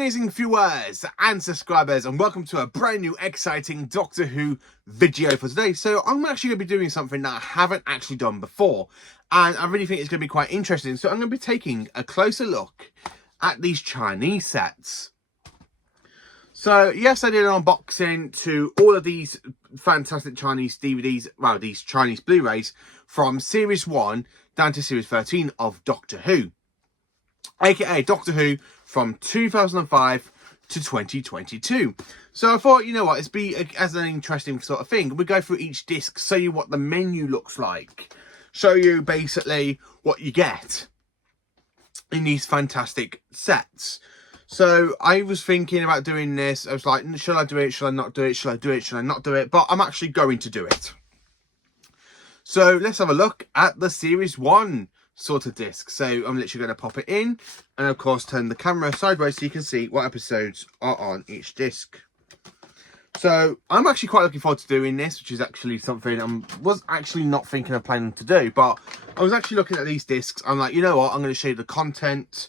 amazing viewers and subscribers, and welcome to a brand new exciting Doctor Who video for today. So I'm actually going to be doing something that I haven't actually done before, and I really think it's going to be quite interesting. So I'm going to be taking a closer look at these Chinese sets. So yes, I did an unboxing to all of these fantastic Chinese DVDs, well, these Chinese Blu-rays from Series 1 down to Series 13 of Doctor Who, aka Doctor Who from 2005 to 2022. So I thought, you know what, it's be as an interesting sort of thing. We go through each disc, show you what the menu looks like, show you basically what you get in these fantastic sets. So I was thinking about doing this. I was like, should I do it? Should I not do it? Should I do it? Should I not do it? But I'm actually going to do it. So let's have a look at the Series 1 sort of disc. So I'm literally going to pop it in and of course turn the camera sideways so you can see what episodes are on each disc. So I'm actually quite looking forward to doing this, which is actually something I was actually not thinking of planning to do, but I was actually looking at these discs. I'm like, you know what, I'm going to show you the content.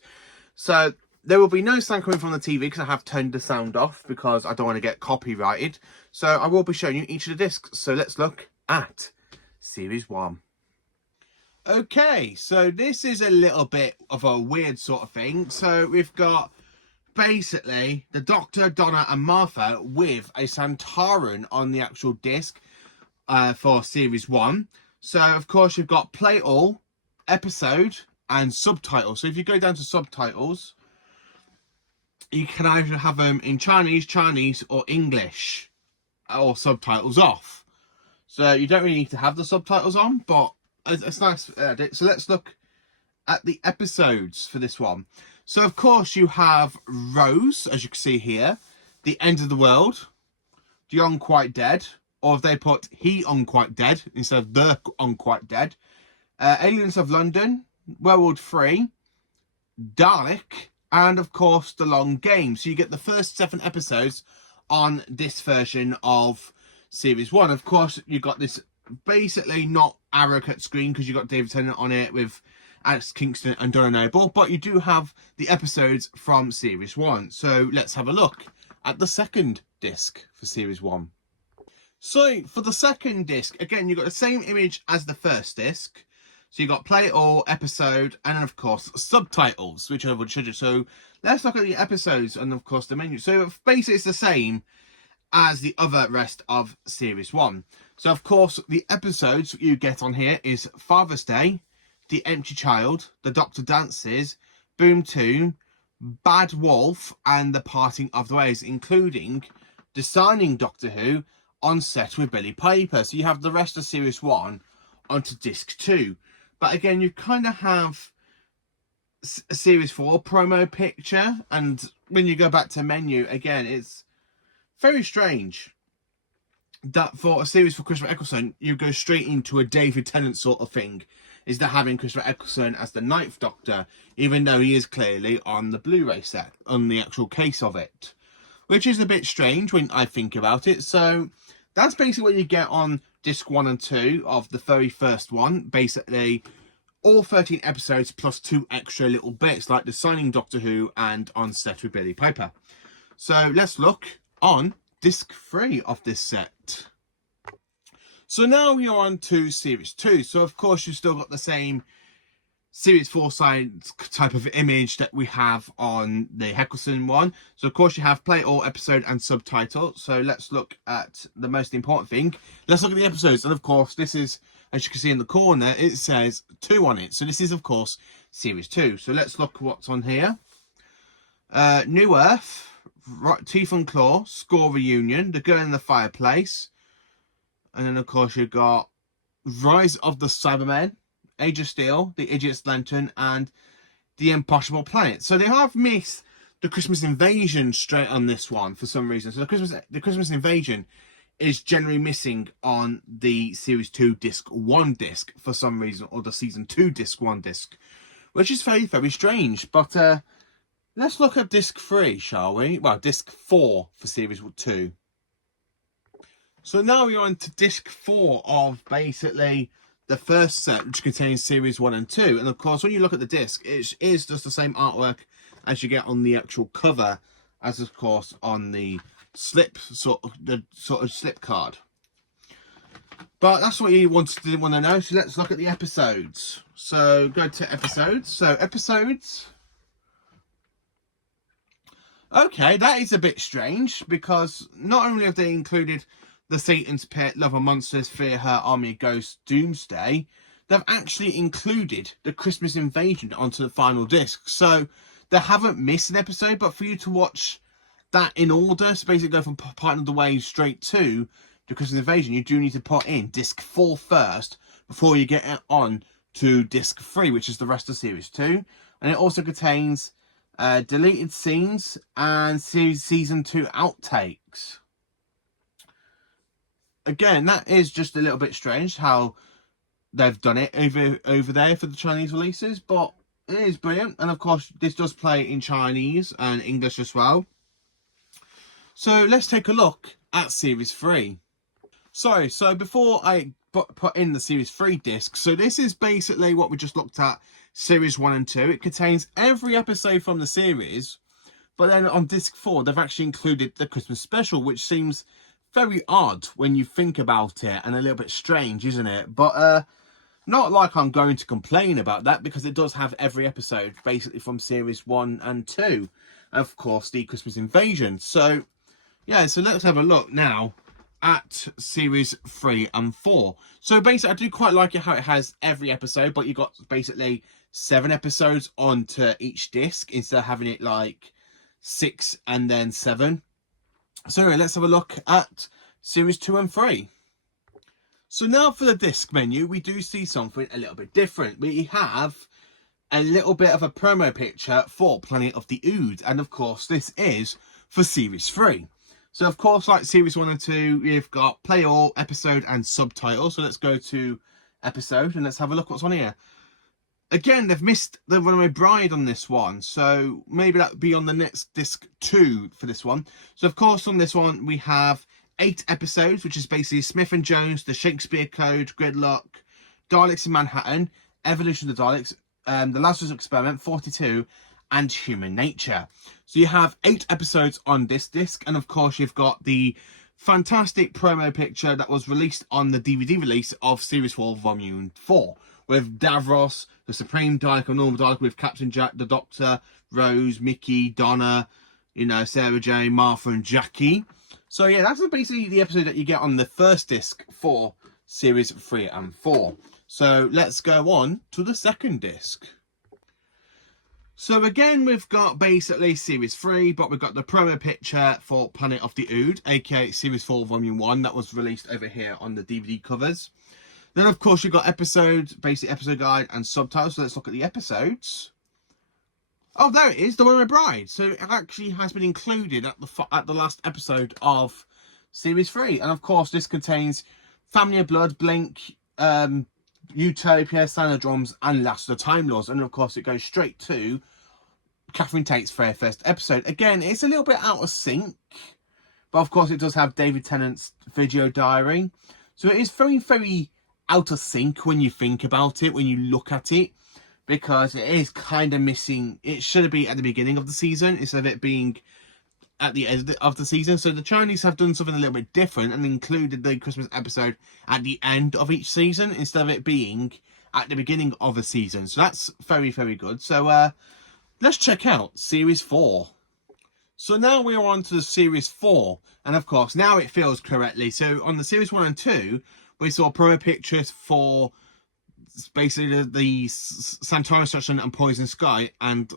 So there will be no sound coming from the TV because I have turned the sound off because I don't want to get copyrighted. So I will be showing you each of the discs. So let's look at Series 1. Okay, so this is a little bit of a weird sort of thing. So we've got basically the Doctor, Donna and Martha with a Santaran on the actual disc for Series 1. So of course you've got play all, episode and subtitles. So if you go down to subtitles, you can either have them in Chinese or English, or subtitles off. So you don't really need to have the subtitles on, but it's nice. So let's look at the episodes for this one. So of course you have Rose, as you can see here, The End of the World, The Unquite Dead, or if they put He Unquite Dead instead of The Unquite Dead, Aliens of London, World 3, Dalek, and of course The Long Game. So you get the first 7 episodes on this version of Series 1. Of course you got this basically not arrow cut screen because you got David Tennant on it with Alex Kingston and Donna Noble, but you do have the episodes from Series 1. So let's have a look at the second disc for Series 1. So for the second disc, again, you've got the same image as the first disc. So you've got play all, episode, and then of course subtitles, which I would show you. So let's look at the episodes and of course the menu. So basically it's the same as the other rest of Series 1. So of course the episodes you get on here is Father's Day, The Empty Child, The Doctor Dances, Boom Tomb, Bad Wolf, and The Parting of the Ways, including Designing Doctor Who on set with Billy Piper. So you have the rest of Series 1 onto disc 2. But again, you kind of have a Series 4 promo picture, and when you go back to menu, again, it's very strange that for a series for Christopher Eccleston, you go straight into a David Tennant sort of thing, is that having Christopher Eccleston as the 9th Doctor, even though he is clearly on the Blu-ray set, on the actual case of it, which is a bit strange when I think about it. So that's basically what you get on disc 1 and 2 of the very first one. Basically all 13 episodes plus 2 extra little bits like Designing Doctor Who and On Set with Billy Piper. So let's look on disc 3 of this set. So now we are on to Series 2. So of course you've still got the same Series 4 size type of image that we have on the Eccleston one. So of course you have play all, episode and subtitle. So let's look at the most important thing. Let's look at the episodes. And of course this is, as you can see in the corner, it says 2 on it. So this is of course Series 2. So let's look what's on here. New Earth, Teeth and Claw, Score Reunion, The Girl in the Fireplace, and then of course you've got Rise of the Cybermen, Age of Steel, The Idiot's Lantern, and The Impossible Planet. So they have missed the Christmas Invasion straight on this one for some reason. So the Christmas Invasion is generally missing on the Series 2 disc 1 disc for some reason, or the Season 2 disc 1 disc, which is very, very strange. But let's look at disc 3, shall we? Well, disc 4 for Series 2. So now we're on to disc 4 of basically the first set, which contains Series 1 and 2. And of course, when you look at the disc, it is just the same artwork as you get on the actual cover as of course on the slip sort of slip card. But that's what you want to know. So let's look at the episodes. So go to episodes. So episodes. Okay, that is a bit strange because not only have they included the Satan's Pit, Love of Monsters, Fear Her, Army of Ghosts, Doomsday, they've actually included the Christmas Invasion onto the final disc. So they haven't missed an episode, but for you to watch that in order, so basically go from Part of the Way straight to the Christmas Invasion, you do need to put in disc 4 first before you get on to disc 3, which is the rest of series 2. And it also contains deleted scenes and season 2 outtakes. Again, that is just a little bit strange how they've done it over there for the Chinese releases, but it is brilliant. And of course, this does play in Chinese and English as well. So let's take a look at series 3. So before I put in the series 3 disc, so this is basically what we just looked at, series 1 and 2. It contains every episode from the series, but then on disc 4 they've actually included the Christmas special, which seems very odd when you think about it, and a little bit strange, isn't it? But not like I'm going to complain about that, because it does have every episode basically from series 1 and 2, and of course the Christmas Invasion. So yeah, so let's have a look now at series 3 and 4. So basically I do quite like it how it has every episode, but you got basically 7 episodes onto each disc instead of having it like 6 and then 7. So anyway, let's have a look at series 2 and 3. So now for the disc menu, we do see something a little bit different. We have a little bit of a promo picture for Planet of the Ood, and of course this is for series 3. So of course, like series 1 and 2, you've got play all, episode and subtitle. So let's go to episode and let's have a look what's on here. Again, they've missed the Runaway Bride on this one, so maybe that'll be on the next disc 2 for this one. So of course on this one we have 8 episodes, which is basically Smith and Jones, The Shakespeare Code, Gridlock, Daleks in Manhattan, Evolution of the Daleks, The Lazarus Experiment, 42, and Human Nature. So you have 8 episodes on this disc, and of course you've got the fantastic promo picture that was released on the DVD release of Series 4 Volume 4, with Davros, the Supreme Dalek and Normal Dalek, with Captain Jack, the Doctor, Rose, Mickey, Donna, you know, Sarah Jane, Martha and Jackie. So yeah, that's basically the episode that you get on the first disc for Series 3 and 4. So let's go on to the second disc. So again, we've got basically Series 3, but we've got the promo picture for Planet of the Ood, aka Series 4 Volume 1, that was released over here on the DVD covers. Then of course you've got episodes, basic episode guide and subtitles. So let's look at the episodes. Oh, there it is, The Runaway Bride. So it actually has been included at the last episode of Series 3. And of course this contains Family of Blood, Blink, Utopia, Sanadromes and Last of the Time Lords. And of course it goes straight to Catherine Tate's very first episode. Again, it's a little bit out of sync, but of course it does have David Tennant's video diary. So it is very, very out of sync when you think about it, when you look at it, because it is kind of missing. It should be at the beginning of the season instead of it being at the end of the season. So the Chinese have done something a little bit different and included the Christmas episode at the end of each season instead of it being at the beginning of a season. So that's very, very good. So let's check out Series 4. So now we are on to the Series 4. And of course, now it feels correctly. So on the Series 1 and 2, we saw promo pictures for basically the Santorum Destruction and Poison Sky and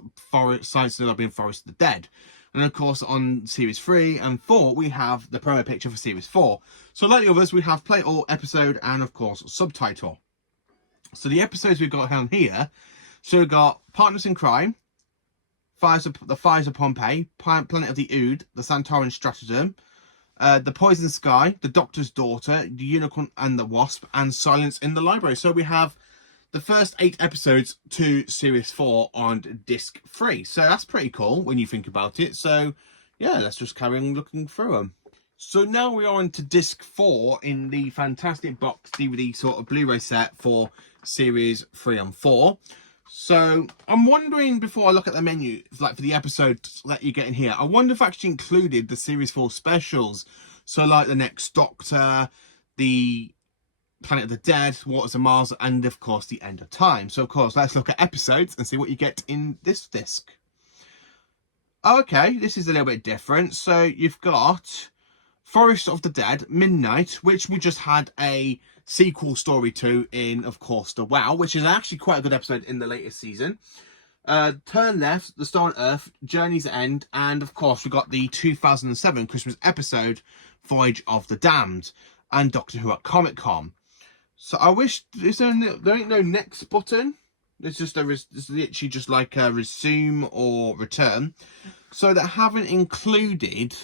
Science of the Lobby and Forest of the Dead. And of course, on Series 3 and 4, we have the promo picture for Series 4. So like the others, we have play all, episode, and of course, subtitle. So the episodes we've got down here, so we've got Partners in Crime, The Fires of Pompeii, Planet of the Ood, The Santorum Stratagem, The Poison Sky, The Doctor's Daughter, The Unicorn and the Wasp, and Silence in the Library. So we have the first 8 episodes to Series 4 on Disc 3. So that's pretty cool when you think about it. So yeah, let's just carry on looking through them. So now we are on to Disc 4 in the fantastic box DVD sort of Blu-ray set for Series 3 and 4. So I'm wondering, before I look at the menu, like for the episodes that you get in here, I wonder if I actually included the Series 4 specials. So like the Next Doctor, the Planet of the Dead, Waters of Mars, and of course the End of Time. So of course, let's look at episodes and see what you get in this disc. Okay, this is a little bit different. So you've got Forest of the Dead, Midnight, which we just had a sequel story to in, of course, The Wow, which is actually quite a good episode in the latest season. Turn Left, The Star on Earth, Journey's End, and of course we got the 2007 Christmas episode, Voyage of the Damned, and Doctor Who at Comic-Con. So I wish, there ain't no next button. It's just it's literally just like a resume or return. So they haven't included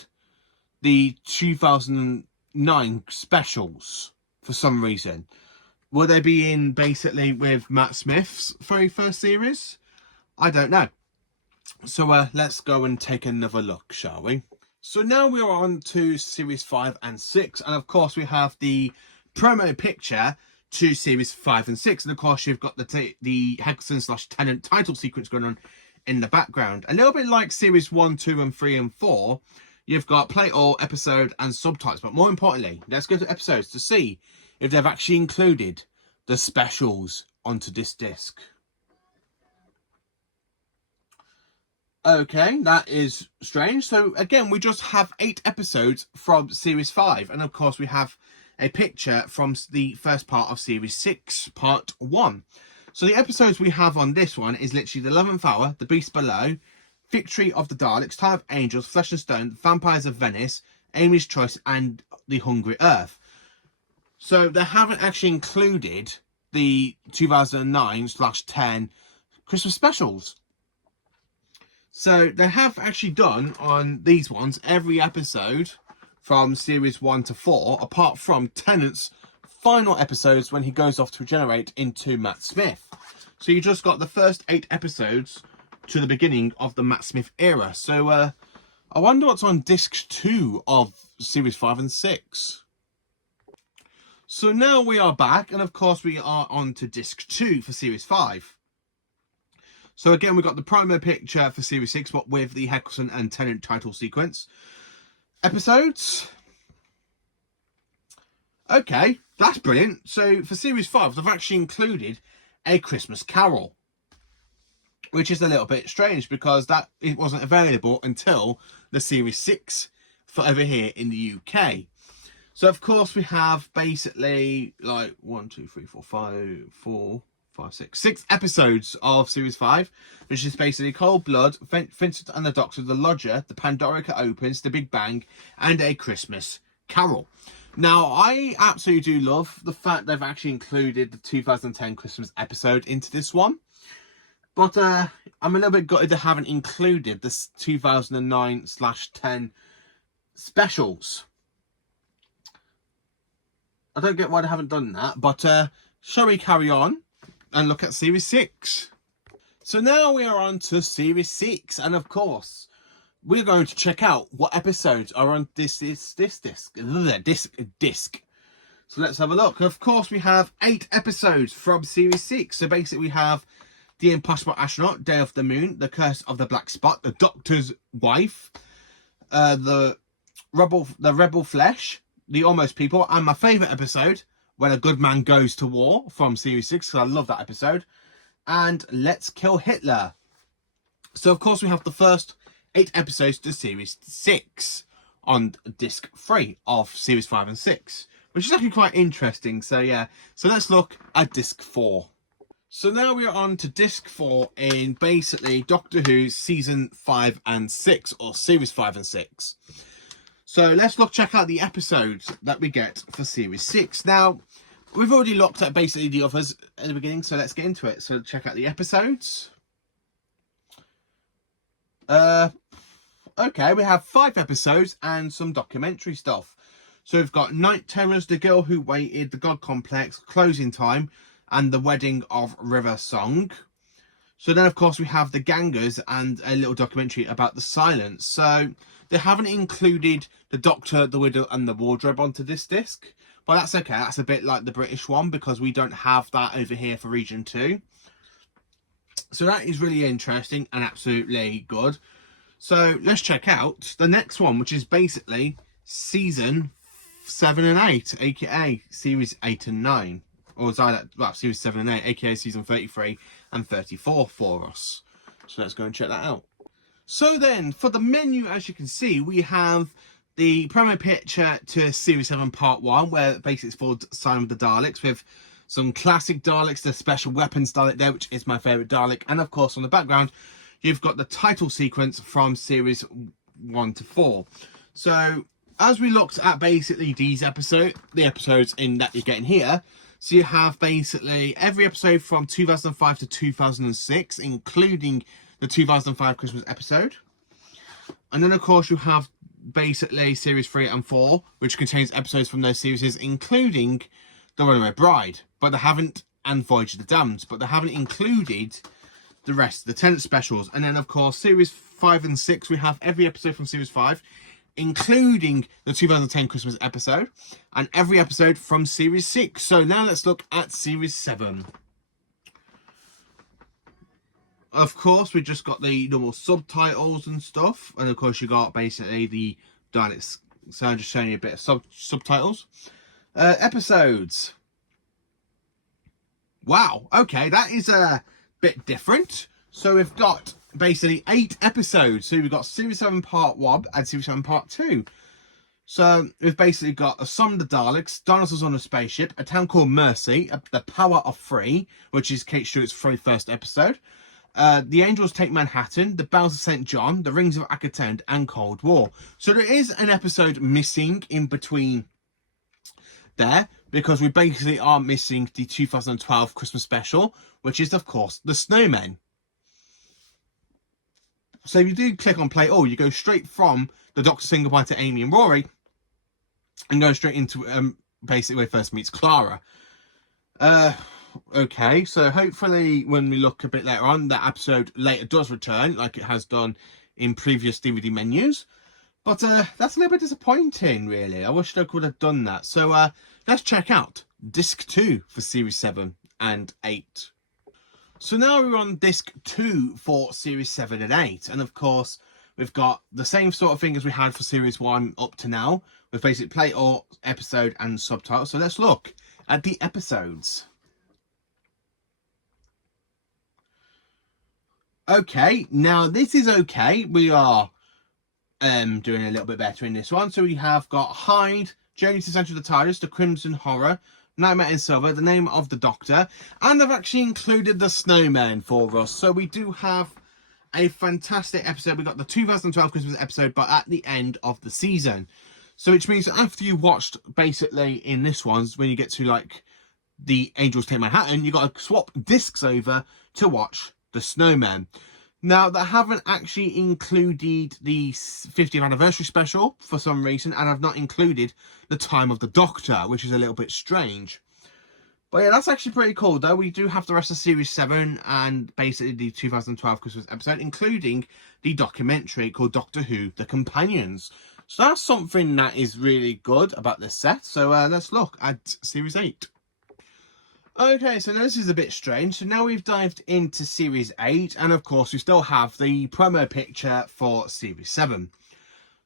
the 2009 specials for some reason. Will they be in basically with Matt Smith's very first series? I don't know. So let's go and take another look, shall we? So now we're on to series 5 and 6, and of course we have the promo picture to series 5 and 6, and of course you've got the Hexon/Tennant title sequence going on in the background. A little bit like series 1, 2 and 3 and 4, you've got play all, episode and subtitles, but more importantly, let's go to episodes to see if they've actually included the specials onto this disc. Okay, that is strange. So again, we just have 8 episodes from series 5, and of course we have a picture from the first part of series 6, part 1. So the episodes we have on this one is literally the 11th Hour, The Beast Below, Victory of the Daleks, Time of Angels, Flesh and Stone, Vampires of Venice, Amy's Choice, and The Hungry Earth. So they haven't actually included the 2009/10 Christmas specials. So they have actually done on these ones every episode from series 1 to 4, apart from Tennant's final episodes when he goes off to regenerate into Matt Smith. So you just got the first 8 episodes to the beginning of the Matt Smith era. So I wonder what's on disc 2 of series 5 and 6. So now we are back, and of course we are on to disc 2 for series 5. So again, we got the promo picture for series 6, but with the Hexon and Tennant title sequence. Episodes. Okay, that's brilliant. So for series 5, they've actually included A Christmas Carol, which is a little bit strange because it wasn't available until the series 6 for over here in the UK. So of course we have basically like 6 episodes of series 5, which is basically Cold Blood, Vincent and the Doctor, The Lodger, The Pandorica Opens, The Big Bang, and A Christmas Carol. Now, I absolutely do love the fact they've actually included the 2010 Christmas episode into this one. But I'm a little bit gutted they haven't included the 2009/10 specials. I don't get why they haven't done that, but shall we carry on and look at series 6? So now we are on to series 6, and of course we're going to check out what episodes are on this disc. So let's have a look. Of course we have 8 episodes from series 6. So basically we have The Impossible Astronaut, Day of the Moon, The Curse of the Black Spot, The Doctor's Wife, the Rebel Flesh, The Almost People, and my favourite episode, When a Good Man Goes to War, from series 6, because I love that episode, and Let's Kill Hitler. So of course we have the first 8 episodes to series 6 on disc 3 of series 5 and 6, which is actually quite interesting. So yeah, so let's look at disc 4. So now we are on to disc 4 in basically Doctor Who season 5 and 6, or series 5 and 6. So let's check out the episodes that we get for series 6. Now, we've already looked at basically the others at the beginning, so let's get into it. So check out the episodes. Okay, we have 5 episodes and some documentary stuff. So we've got Night Terrors, The Girl Who Waited, The God Complex, Closing Time, and The Wedding of River Song. So then, of course, we have The Gangers and a little documentary about the Silence. So they haven't included The Doctor, The Widow, and The Wardrobe onto this disc. But that's okay. That's a bit like the British one because we don't have that over here for Region 2. So that is really interesting and absolutely good. So let's check out the next one, which is basically season 7 and 8, aka series 8 and 9. Or is that, well, series 7 and 8, aka season 33 and 34 for us. So let's go and check that out. So then, for the menu, as you can see, we have the promo picture to Series 7 Part 1, where basically it's for Sign of the Daleks, with some classic Daleks, the special weapons Dalek there, which is my favourite Dalek. And of course, on the background, you've got the title sequence from Series 1 to 4. So, as we looked at basically these episodes, the episodes in that you're getting here, so you have basically every episode from 2005 to 2006, including the 2005 Christmas episode. And then, of course, you have basically Series 3 and 4, which contains episodes from those series, including The Runaway Bride. But they haven't, and Voyage of the Damned, but they haven't included the rest of the Tenant specials. And then, of course, Series 5 and 6, we have every episode from Series 5, including the 2010 Christmas episode, and every episode from Series 6. So now let's look at Series 7. Of course, we just got the normal subtitles and stuff. And of course, you got basically the Daleks. So I'm just showing you a bit of subtitles. Episodes. Wow. Okay, that is a bit different. So we've got basically 8 episodes. So we've got Series 7 Part 1 and Series 7 Part 2. So we've basically got A Son of the Daleks, Dinosaurs on a Spaceship, A Town Called Mercy, The Power of Three, which is Kate Stewart's very first episode. The Angels Take Manhattan, The Bells of St. John, The Rings of Akatend, and Cold War. So there is an episode missing in between there, because we basically are missing the 2012 Christmas special, which is, of course, The Snowmen. So if you do click on play all, you go straight from the Doctor saying goodbye to Amy and Rory, and go straight into basically where he first meets Clara. Okay, so hopefully when we look a bit later on, that episode later does return, like it has done in previous DVD menus. But that's a little bit disappointing, really. I wish they could have done that. So let's check out Disc 2 for Series 7 and 8. So now we're on Disc 2 for Series 7 and 8. And of course, we've got the same sort of thing as we had for Series 1 up to now, with basically play or episode and subtitles. So let's look at the episodes. Okay, now this is okay. We are doing a little bit better in this one. So we have got Hyde, Journey to Central of the TARDIS, The Crimson Horror, Nightmare in Silver, The Name of the Doctor, and I've actually included The Snowmen for us. So we do have a fantastic episode. We got the 2012 Christmas episode, but at the end of the season. So which means after you watched basically in this one, when you get to like The Angels Take Manhattan, you got to swap discs over to watch The Snowmen. Now, they haven't actually included the 50th anniversary special for some reason, and I've not included the Time of the Doctor, which is a little bit strange. But yeah, that's actually pretty cool, though. We do have the rest of Series 7 and basically the 2012 Christmas episode, including the documentary called Doctor Who The Companions. So that's something that is really good about this set. So let's look at Series 8. Okay, so now this is a bit strange. So now we've dived into Series 8, and of course we still have the promo picture for Series 7.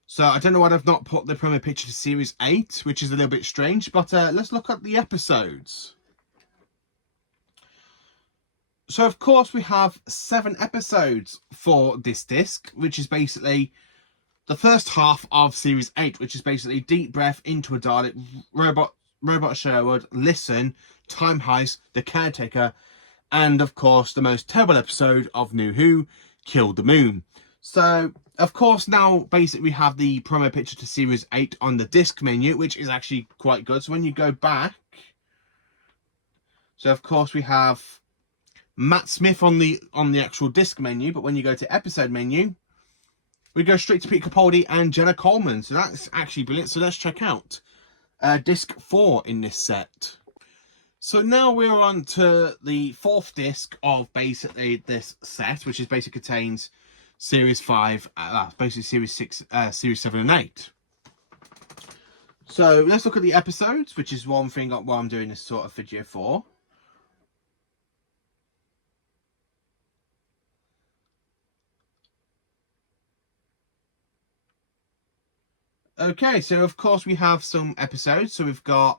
So I don't know why I've not put the promo picture to Series 8, which is a little bit strange, but let's look at the episodes. So of course we have 7 episodes for this disc, which is basically the first half of Series 8, which is basically Deep Breath, Into a Dalek, Robot Sherwood, Listen, Time Heist, The Caretaker, and of course the most terrible episode of New Who, Kill the Moon. So of course now basically we have the promo picture to Series 8 on the disc menu, which is actually quite good. So when you go back, so of course we have Matt Smith on the actual disc menu, but when you go to episode menu, we go straight to Peter Capaldi and Jenna Coleman. So that's actually brilliant. So let's check out disc 4 in this set. So now we're on to the 4th disc of basically this set, which is basically contains Series 5, basically Series 6, Series 7 and 8. So let's look at the episodes, which is one thing what I'm doing this sort of video for. Okay, so of course we have some episodes. So we've got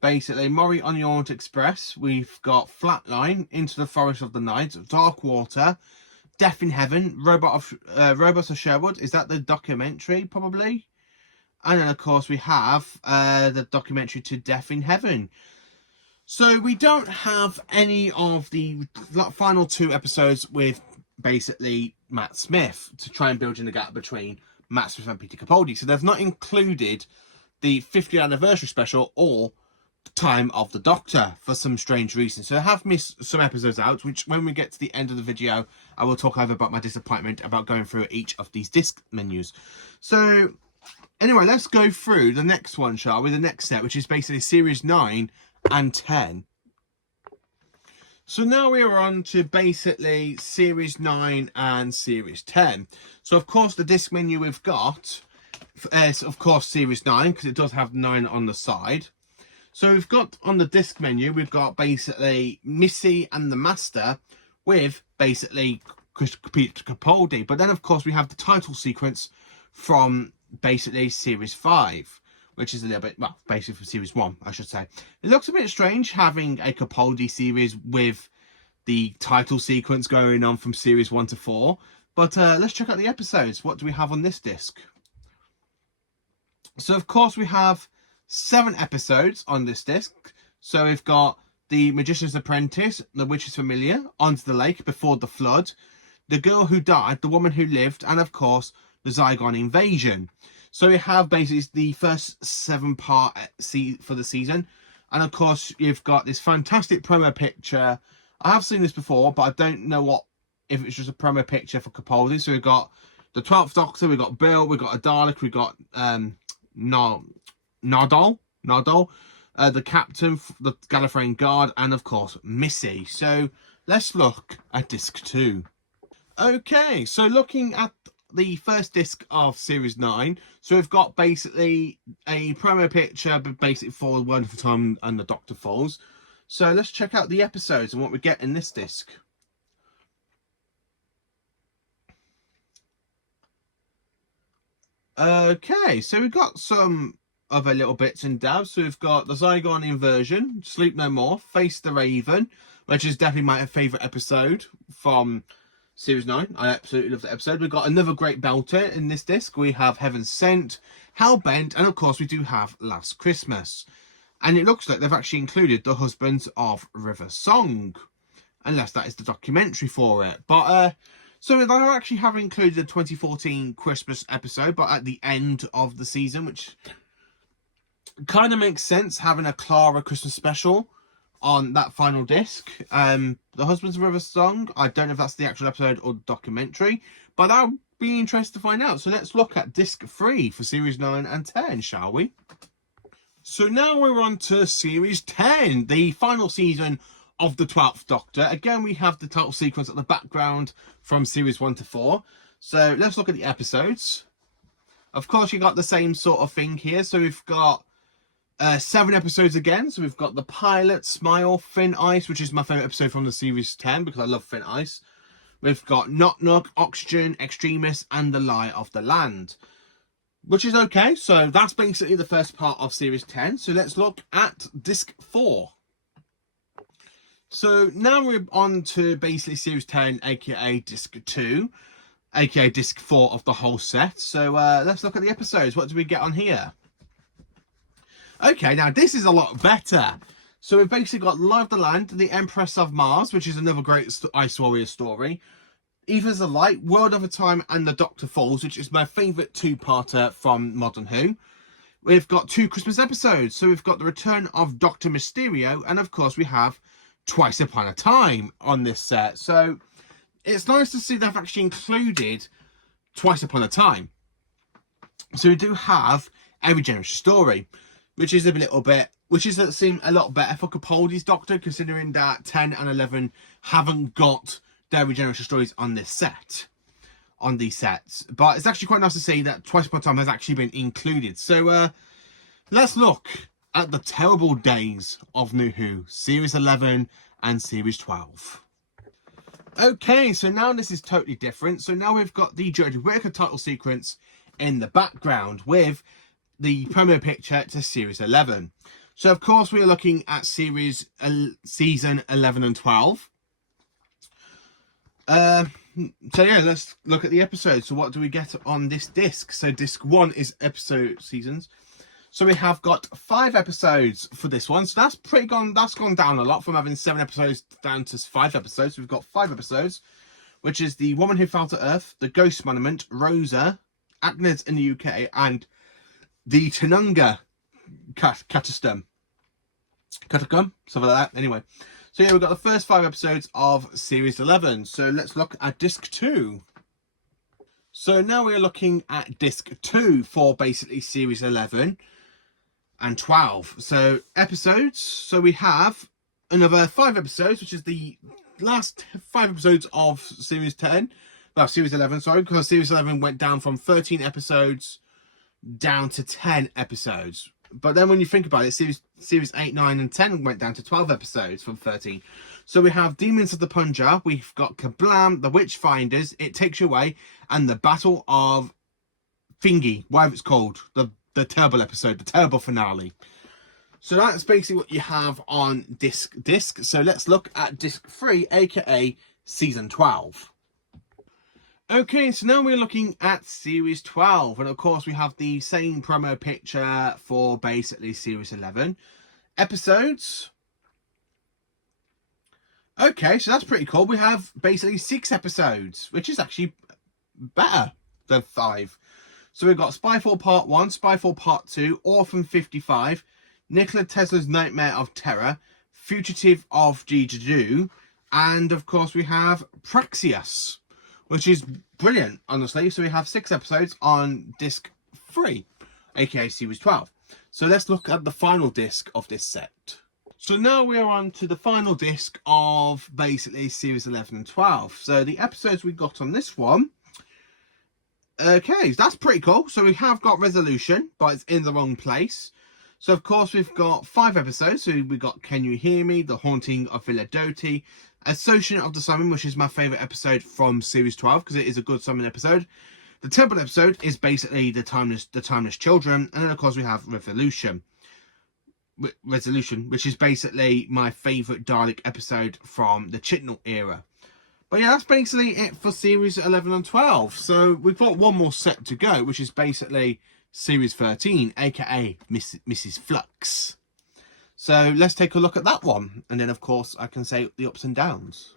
basically Mori on the Orient Express. We've got Flatline, Into the Forest of the Night, Dark Water, Death in Heaven, Robots of Sherwood. Is that the documentary, probably? And then, of course, we have the documentary to Death in Heaven. So we don't have any of the final 2 episodes with basically Matt Smith to try and build in the gap between Matt Smith and Peter Capaldi. So they've not included the 50th anniversary special or Time of the Doctor for some strange reason. So I have missed some episodes out, which when we get to the end of the video, I will talk over about my disappointment about going through each of these disc menus. So anyway, let's go through the next one, shall we? The next set, which is basically series 9 and 10. So now we are on to basically series 9 and series 10. So of course the disc menu we've got is of course series 9, because it does have 9 on the side. So we've got on the disc menu, we've got basically Missy and the Master with basically Peter Capaldi. But then of course we have the title sequence from basically series 5, which is a little bit, well, basically from series 1, I should say. It looks a bit strange having a Capaldi series with the title sequence going on from series 1 to 4. But let's check out the episodes. What do we have on this disc? So of course we have 7 episodes on this disc. So we've got The Magician's Apprentice, The Witch's Familiar, Onto the Lake, Before the Flood, The Girl Who Died, The Woman Who Lived, and of course the Zygon Invasion. So we have basically the first 7-part for the season. And of course you've got this fantastic promo picture. I have seen this before, but I don't know if it's just a promo picture for Capaldi. So we've got the 12th Doctor, we've got Bill, we've got a Dalek, we've got Nardole, the Captain, the Gallifreyan Guard, and of course Missy. So let's look at disc 2. Okay, so looking at the first disc of series 9, so we've got basically a promo picture, but basically for Wonderful Time and the Doctor Falls. So let's check out the episodes and what we get in this disc. Okay, so we've got some other little bits and dabs. So we've got the Zygon Inversion, Sleep No More, Face the Raven, which is definitely my favourite episode from series 9. I absolutely love the episode. We've got another great belter in this disc. We have Heaven Sent, Hellbent, and of course we do have Last Christmas. And it looks like they've actually included The Husbands of River Song, unless that is the documentary for it. But so they actually have included the 2014 Christmas episode, but at the end of the season, which kind of makes sense, having a Clara Christmas special on that final disc. The Husbands of River Song, I don't know if that's the actual episode or documentary, but I'll be interested to find out. So let's look at disc 3 for series 9 and 10, shall we? So now we're on to series 10, the final season of the 12th Doctor. Again, we have the title sequence at the background from series 1 to 4. So let's look at the episodes. Of course, you got the same sort of thing here. So we've got 7 episodes again. So we've got the pilot, Smile, Thin Ice, which is my favourite episode from the series 10 because I love Thin Ice. We've got Knock Knock, Oxygen, Extremis, and The Lie of the Land, which is okay. So that's basically the first part of series 10. So let's look at disc 4. So now we're on to basically series 10, aka disc 2, aka disc 4 of the whole set. So let's look at the episodes. What do we get on here? Okay, now this is a lot better. So we've basically got Lie of the Land, The Empress of Mars, which is another great Ice Warrior story. Eva's the Light, World of a Time, and The Doctor Falls, which is my favourite 2-parter from Modern Who. We've got 2 Christmas episodes. So we've got The Return of Dr. Mysterio, and of course we have Twice Upon a Time on this set. So it's nice to see they've actually included Twice Upon a Time. So we do have A Regeneration Story, which is seem a lot better for Capaldi's Doctor, considering that 10 and 11 haven't got their regeneration stories on this set, on these sets. But it's actually quite nice to see that Twice Upon a Time has actually been included. So let's look at the terrible days of New Who, series 11 and series 12. Okay, so now this is totally different. So now we've got the Jodie Whittaker title sequence in the background with the promo picture to Series 11. So, of course, we're looking at Season 11 and 12. So, yeah, let's look at the episodes. So, what do we get on this disc? So, disc 1 is episode seasons. So, we have got 5 episodes for this one. So, that's gone down a lot from having 7 episodes down to 5 episodes. We've got 5 episodes, which is The Woman Who Fell to Earth, The Ghost Monument, Rosa, Agnes in the UK, and the Tanunga Catacomb, something like that. Anyway, so yeah, we've got the first 5 episodes of Series 11. So let's look at Disc 2. So now we're looking at Disc 2 for basically Series 11 and 12. So episodes, so we have another 5 episodes, which is the last 5 episodes of Series 10. Well, Series 11, sorry, because Series 11 went down from 13 episodes down to 10 episodes. But then when you think about it, series 8, 9 and 10 went down to 12 episodes from 13. So we have Demons of the Punjab, we've got Kablam, The Witchfinders, It Takes You Away, and the Battle of Thingy, whatever it's called, the terrible episode, the terrible finale. So that's basically what you have on disc. So let's look at disc 3, aka season 12. Okay, so now we're looking at Series 12, and of course we have the same promo picture for basically Series 11. Episodes. Okay, so that's pretty cool. We have basically 6 episodes, which is actually better than 5. So we've got Spyfall Part 1, Spyfall Part 2, Orphan 55, Nikola Tesla's Nightmare of Terror, Fugitive of Jeju, and of course we have Praxius, which is brilliant, honestly. So we have 6 episodes on disc 3, aka Series 12. So let's look at the final disc of this set. So now we are on to the final disc of basically Series 11 and 12. So the episodes we got on this one. Okay, that's pretty cool. So we have got Resolution, but it's in the wrong place. So of course we've got 5 episodes. So we got Can You Hear Me, The Haunting of Villa Doty, Associate of the Summon, which is my favourite episode from Series 12 because it is a good summon episode. The Temple episode is basically the Timeless Children, and then of course we have Resolution, which is basically my favourite Dalek episode from the Chibnall era. But yeah, that's basically it for Series 11 and 12. So we've got one more set to go, which is basically Series 13, aka Mrs. Flux. So let's take a look at that one. And then, of course, I can say the ups and downs.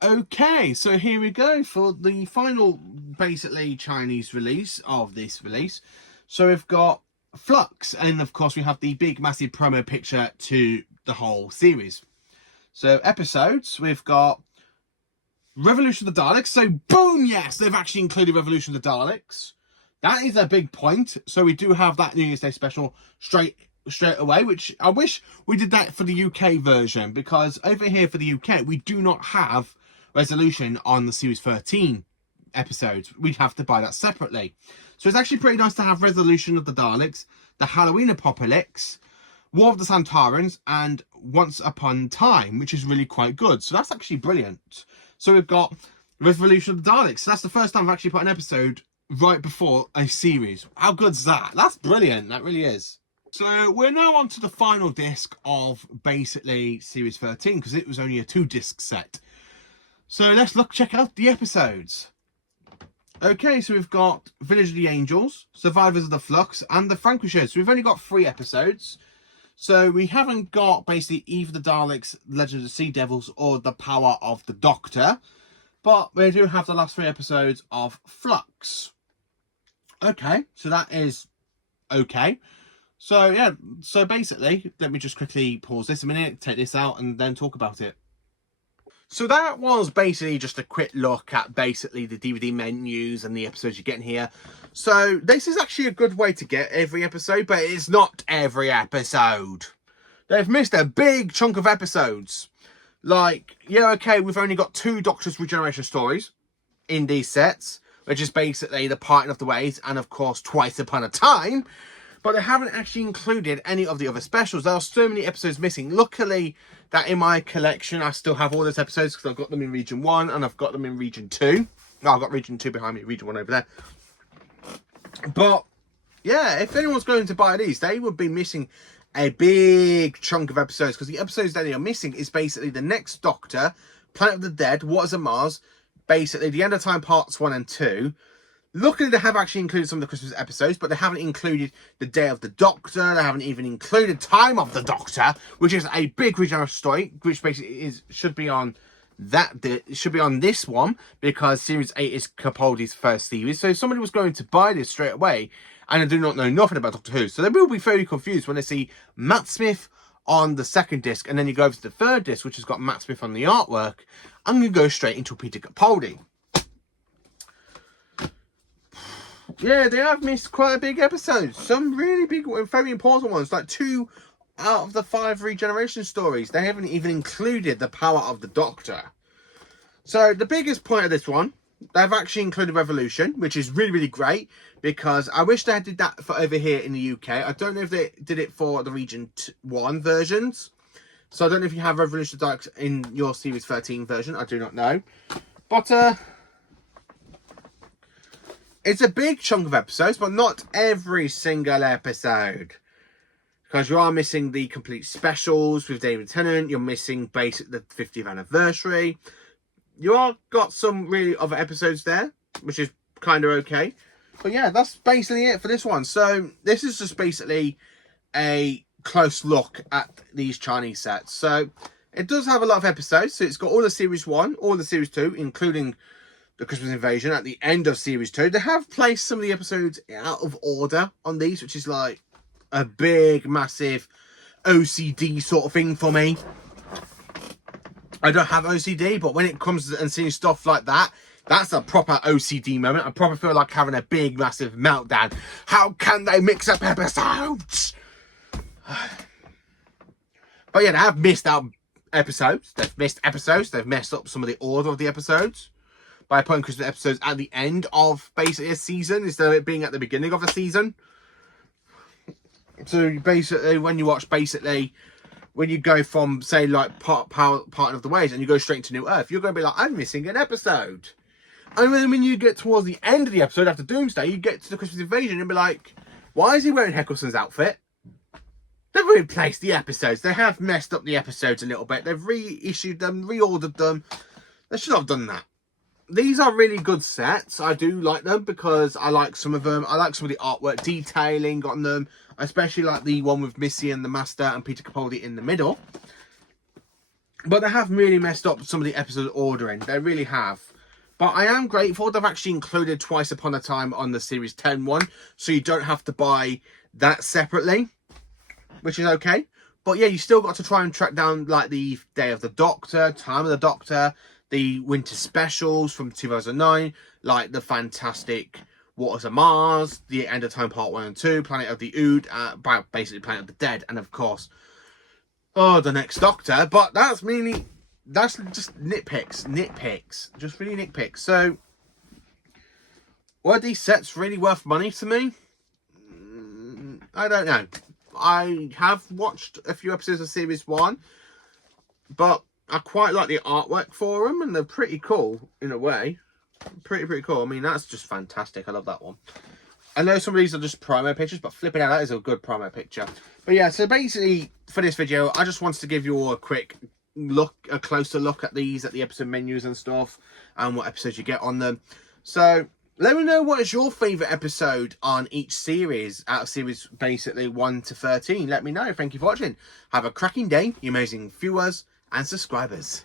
Okay, so here we go for the final, basically, Chinese release of this release. So we've got Flux. And, of course, we have the big, massive promo picture to the whole series. So episodes, we've got Revolution of the Daleks. So, boom, yes, they've actually included Revolution of the Daleks. That is a big point. So we do have that New Year's Day special straight away, which I wish we did that for the UK version, because over here for the UK we do not have Resolution on the Series 13 episodes. We'd have to buy that separately. So it's actually pretty nice to have Resolution of the Daleks, the Halloween Apocalypse, War of the Santarans, and Once Upon Time, which is really quite good. So that's actually brilliant. So we've got Revolution of the Daleks. So that's the first time I've actually put an episode right before a series. How good's that? That's brilliant. That really is. So we're now on to the final disc of basically Series 13, because it was only a 2-disc set. So let's check out the episodes. Okay, so we've got Village of the Angels, Survivors of the Flux, and The Vanquishers. So we've only got 3 episodes. So we haven't got basically either the Daleks, Legend of the Sea Devils, or The Power of the Doctor. But we do have the last 3 episodes of Flux. Okay, so that is okay. So yeah, so basically, let me just quickly pause this a minute, take this out, and then talk about it. So that was basically just a quick look at basically the DVD menus and the episodes you're getting here. So this is actually a good way to get every episode, but it's not every episode. They've missed a big chunk of episodes. Like, yeah, okay, we've only got 2 Doctor's Regeneration stories in these sets, which is basically The Parting of the Ways and, of course, Twice Upon a Time. But they haven't actually included any of the other specials. There are so many episodes missing. Luckily, that in my collection, I still have all those episodes because I've got them in Region 1 and I've got them in Region 2. No, I've got Region 2 behind me, Region 1 over there. But yeah, if anyone's going to buy these, they would be missing a big chunk of episodes, because the episodes that they are missing is basically the Next Doctor, Planet of the Dead, Waters of Mars, basically the End of Time parts 1 and 2. Luckily, they have actually included some of the Christmas episodes, but they haven't included the Day of the Doctor. They haven't even included Time of the Doctor, which is a big original story, which basically should be on this one, because Series 8 is Capaldi's first series. So if somebody was going to buy this straight away, and they do not know nothing about Doctor Who, so they will be very confused when they see Matt Smith on the second disc, and then you go over to the third disc, which has got Matt Smith on the artwork, and you go straight into Peter Capaldi. Yeah, they have missed quite a big episodes. Some really big, very important ones, like 2 out of the 5 regeneration stories. They haven't even included the power of the Doctor. So the biggest point of this one, they've actually included Revolution, which is really, really great, because I wish they did that for over here in the UK. I don't know if they did it for the Region 1 versions. So I don't know if you have Revolution Dark in your Series 13 version. I do not know. But it's a big chunk of episodes, but not every single episode. Because you are missing the complete specials with David Tennant. You're missing basically the 50th anniversary. You are got some really other episodes there, which is kind of okay. But yeah, that's basically it for this one. So this is just basically a close look at these Chinese sets. So it does have a lot of episodes. So it's got all the Series 1, all the Series 2, including the Christmas Invasion at the end of Series 2. They have placed some of the episodes out of order on these, which is like a big, massive OCD sort of thing for me. I don't have OCD, but when it comes to and seeing stuff like that, that's a proper OCD moment. I probably feel like having a big, massive meltdown. How can they mix up episodes? But yeah, they have missed out episodes. They've missed episodes. They've messed up some of the order of the episodes by putting Christmas episodes at the end of basically a season instead of it being at the beginning of a season. So basically, when you watch when you go from, say, like part of the ways and you go straight to New Earth, you're going to be like, I'm missing an episode. And then when you get towards the end of the episode after Doomsday, you get to the Christmas Invasion and be like, why is he wearing Heckleston's outfit? They've replaced the episodes. They have messed up the episodes a little bit. They've reissued them, reordered them. They should have done that. These are really good sets. I do like them because I like some of them. I like some of the artwork detailing on them. Especially like the one with Missy and the Master and Peter Capaldi in the middle. But they have really messed up some of the episode ordering. They really have. But I am grateful they've actually included Twice Upon a Time on the Series 10 one. So you don't have to buy that separately. Which is okay. But yeah, you still got to try and track down like the Day of the Doctor, Time of the Doctor, the Winter Specials from 2009. Like the fantastic Waters of Mars, the End of Time Part 1 and 2, Planet of the Ood, basically Planet of the Dead, and of course, the Next Doctor. But that's just nitpicks, just really nitpicks. So, were these sets really worth money to me? I don't know. I have watched a few episodes of Series 1, but I quite like the artwork for them, and they're pretty cool in a way. Pretty cool. I mean, that's just fantastic. I love that one. I know some of these are just promo pictures, but flipping out, that is a good promo picture. But yeah, so basically for this video, I just wanted to give you all a quick look, a closer look at these, at the episode menus and stuff, and what episodes you get on them. So let me know what is your favourite episode on each series, out of series basically 1 to 13. Let me know. Thank you for watching. Have a cracking day, you amazing viewers and subscribers.